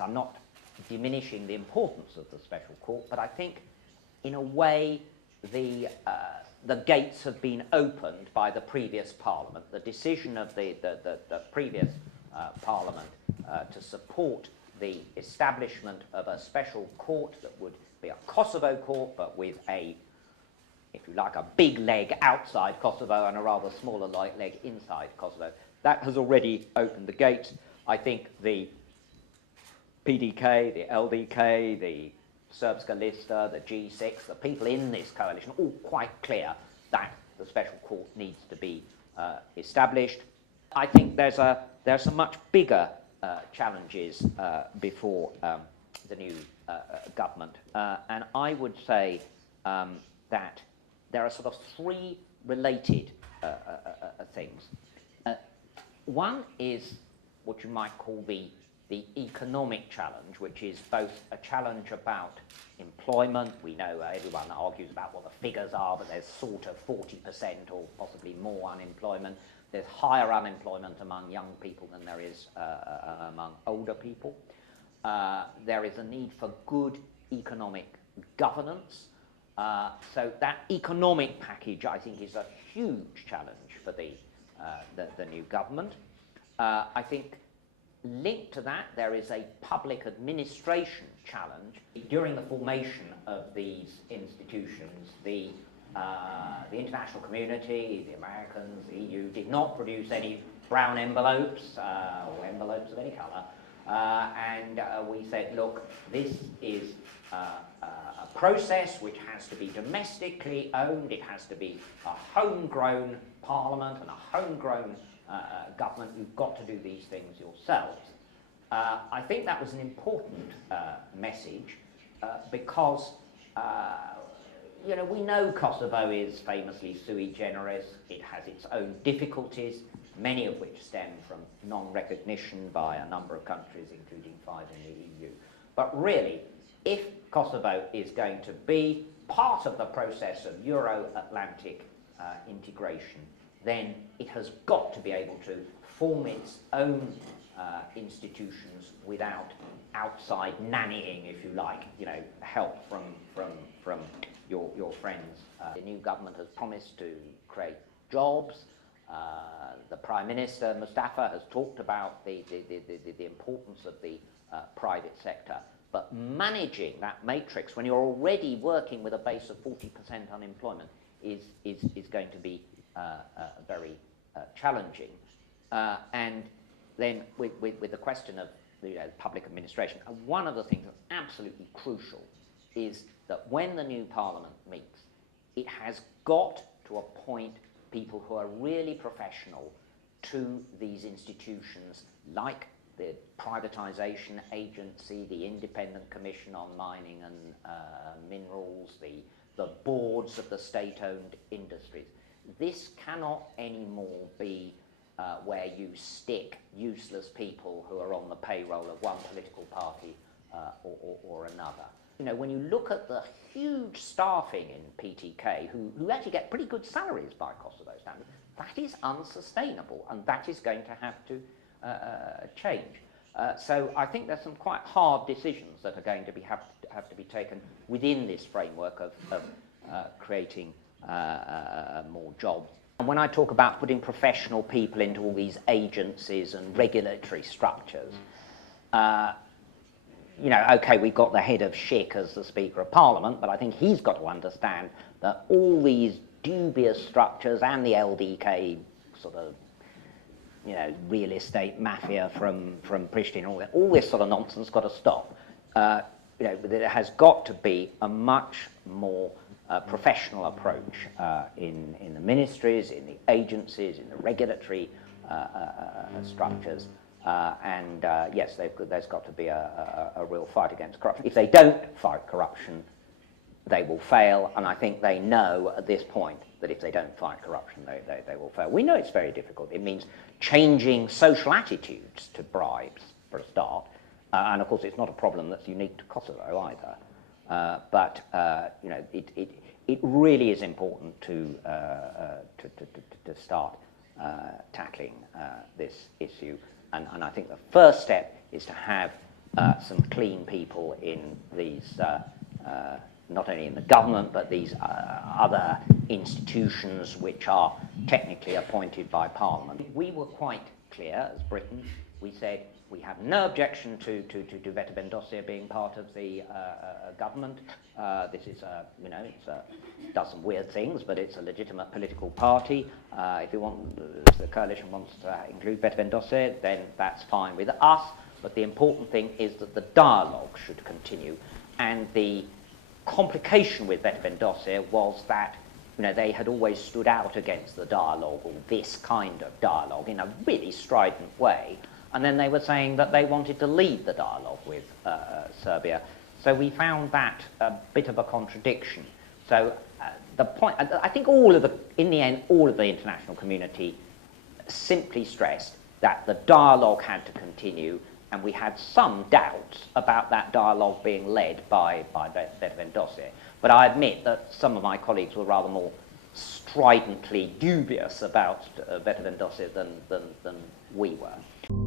I'm not diminishing the importance of the special court, but I think in a way the gates have been opened by the previous parliament. The decision of the previous parliament to support the establishment of a special court that would be a Kosovo court, but with a, if you like, a big leg outside Kosovo and a rather smaller leg inside Kosovo. That has already opened the gates. I think the PDK, the LDK, the Srpska Lista, the G6, the people in this coalition, all quite clear that the special court needs to be established. I think there are some much bigger challenges before the new government, and I would say that there are sort of three related things. One is what you might call the economic challenge, which is both a challenge about employment. We know everyone argues about what the figures are, but there's sort of 40% or possibly more unemployment. There's higher unemployment among young people than there is among older people. There is a need for good economic governance. So that economic package, I think, is a huge challenge for the new government. I think linked to that, there is a public administration challenge. During the formation of these institutions, the international community, the Americans, the EU, did not produce any brown envelopes or envelopes of any colour. And we said, look, this is a process which has to be domestically owned. It has to be a homegrown parliament and a homegrown government. You've got to do these things yourselves. I think that was an important message because we know Kosovo is famously sui generis. It has its own difficulties, many of which stem from non-recognition by a number of countries, including 5 in the EU. But really, if Kosovo is going to be part of the process of Euro-Atlantic integration, then it has got to be able to form its own institutions without outside nannying, if you like, help from your friends. The new government has promised to create jobs. The Prime Minister, Mustafa, has talked about the importance of the private sector. But managing that matrix when you're already working with a base of 40% unemployment is going to be very challenging. And then with the question of public administration, one of the things that's absolutely crucial is that when the new parliament meets, it has got to appoint people who are really professional to these institutions, like the privatisation agency, the Independent Commission on Mining and Minerals, the boards of the state-owned industries. This cannot anymore be where you stick useless people who are on the payroll of one political party or another. When you look at the huge staffing in PTK, who actually get pretty good salaries by Kosovo standards, that is unsustainable, and that is going to have to change. So I think there's some quite hard decisions that are going to have to be taken within this framework of creating more jobs. And when I talk about putting professional people into all these agencies and regulatory structures, okay, we've got the head of Schick as the Speaker of Parliament, but I think he's got to understand that all these dubious structures and the LDK sort of, real estate mafia from Pristina, all this sort of nonsense got to stop. There has got to be a much more professional approach in the ministries, in the agencies, in the regulatory structures. And yes, there's got to be a real fight against corruption. If they don't fight corruption, they will fail, and I think they know at this point that if they don't fight corruption, they will fail. We know it's very difficult. It means changing social attitudes to bribes, for a start, and of course it's not a problem that's unique to Kosovo either. But it really is important to start tackling this issue. And I think the first step is to have some clean people in these, not only in the government, but these other institutions which are technically appointed by Parliament. We were quite clear as Britain. We said we have no objection to Veteran dossier being part of the government. This is, it does some weird things, but it's a legitimate political party. If the coalition wants to include Veteran dossier, then that's fine with us. But the important thing is that the dialogue should continue. And the complication with Veteran dossier was that they had always stood out against the dialogue, or this kind of dialogue, in a really strident way. And then they were saying that they wanted to lead the dialogue with Serbia. So we found that a bit of a contradiction. So the point, I think in the end, all of the international community simply stressed that the dialogue had to continue, and we had some doubts about that dialogue being led by Veteran dossier. But I admit that some of my colleagues were rather more stridently dubious about Veteran dossier than we were.